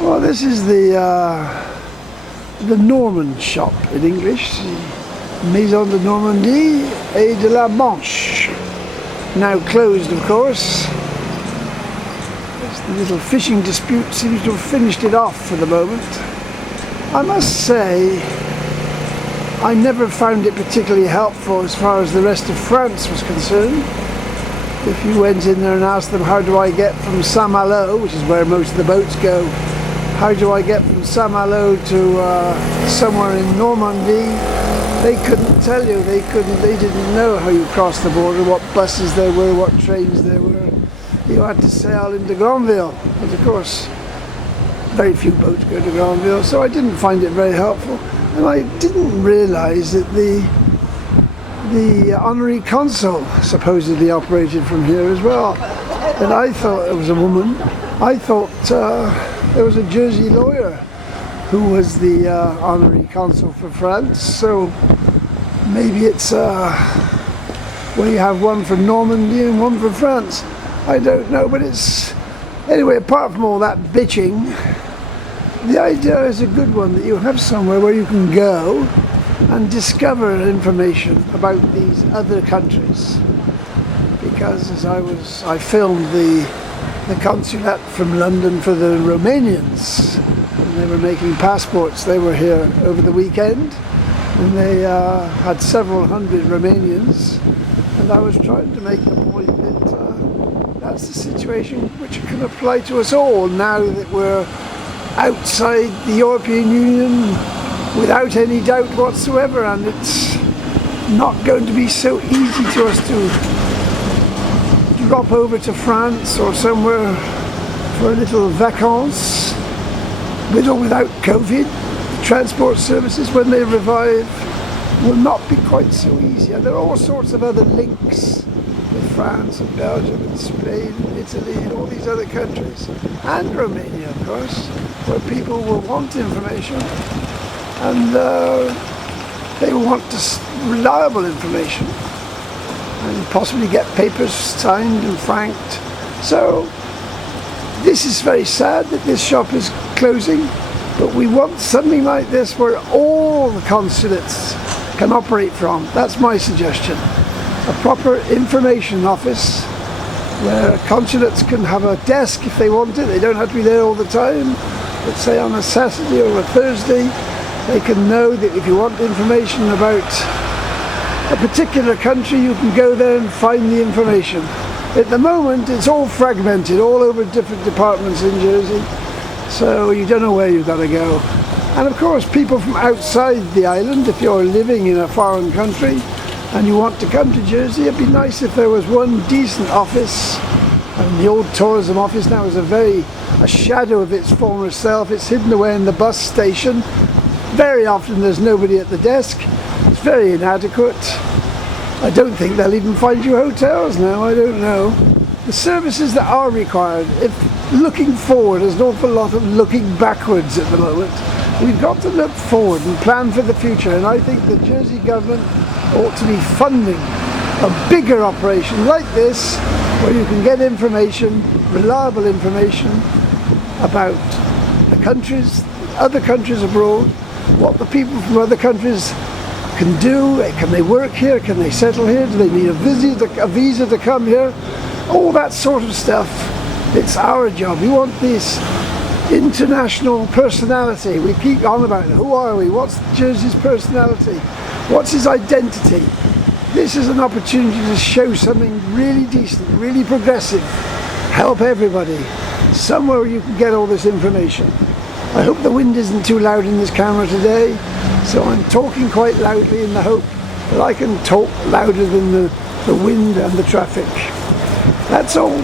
Well, this is the Norman shop in English, Maison de Normandie et de la Manche. Now closed, of course. The little fishing dispute seems to have finished it off for the moment. I must say, I never found it particularly helpful as far as the rest of France was concerned. If you went in there and asked them, how do I get from Saint-Malo, which is where most of the boats go, how do I get from Saint-Malo to somewhere in Normandy, they couldn't tell you. They didn't know how you crossed the border, what buses there were, what trains there were. You had to sail into Granville, but of course very few boats go to Granville, so I didn't find it very helpful. And I didn't realise that the honorary consul supposedly operated from here as well. And I thought it was a woman. I thought there was a Jersey lawyer who was the honorary consul for France, so maybe it's well, you have one for Normandy and one for France. I don't know, but it's... Anyway, apart from all that bitching, the idea is a good one, that you have somewhere where you can go and discover information about these other countries. Because as I filmed the consulate from London for the Romanians, and they were making passports. They were here over the weekend, and they had several hundred Romanians, and I was trying to make the point that that's the situation which can apply to us all now that we're outside the European Union without any doubt whatsoever, and it's not going to be so easy to us to drop over to France or somewhere for a little vacances, with or without COVID. The transport services, when they revive, will not be quite so easy, and there are all sorts of other links with France and Belgium and Spain and Italy and all these other countries, and Romania of course, where people will want information, and they will want reliable information and possibly get papers signed and franked. So this is very sad that this shop is closing, but we want something like this where all the consulates can operate from. That's my suggestion. A proper information office where consulates can have a desk if they want it. They don't have to be there all the time, but say on a Saturday or a Thursday, they can know that if you want information about a particular country, you can go there and find the information. At the moment, it's all fragmented all over different departments in Jersey, so you don't know where you've got to go. And of course, people from outside the island, if you're living in a foreign country and you want to come to Jersey, it'd be nice if there was one decent office. And the old tourism office now is a shadow of its former self. It's hidden away in the bus station. Very often there's nobody at the desk. It's very inadequate. I don't think they'll even find you hotels now, I don't know. The services that are required, if looking forward, there's an awful lot of looking backwards at the moment. We've got to look forward and plan for the future, and I think the Jersey government ought to be funding a bigger operation like this, where you can get information, reliable information about the countries, other countries abroad, what the people from other countries can do. Can they work here? Can they settle here? Do they need a visa to come here? All that sort of stuff. It's our job. We want this international personality. We keep on about it. Who are we? What's Jersey's personality? What's his identity? This is an opportunity to show something really decent, really progressive, help everybody, somewhere you can get all this information. I hope the wind isn't too loud in this camera today, so I'm talking quite loudly in the hope that I can talk louder than the wind and the traffic. That's all.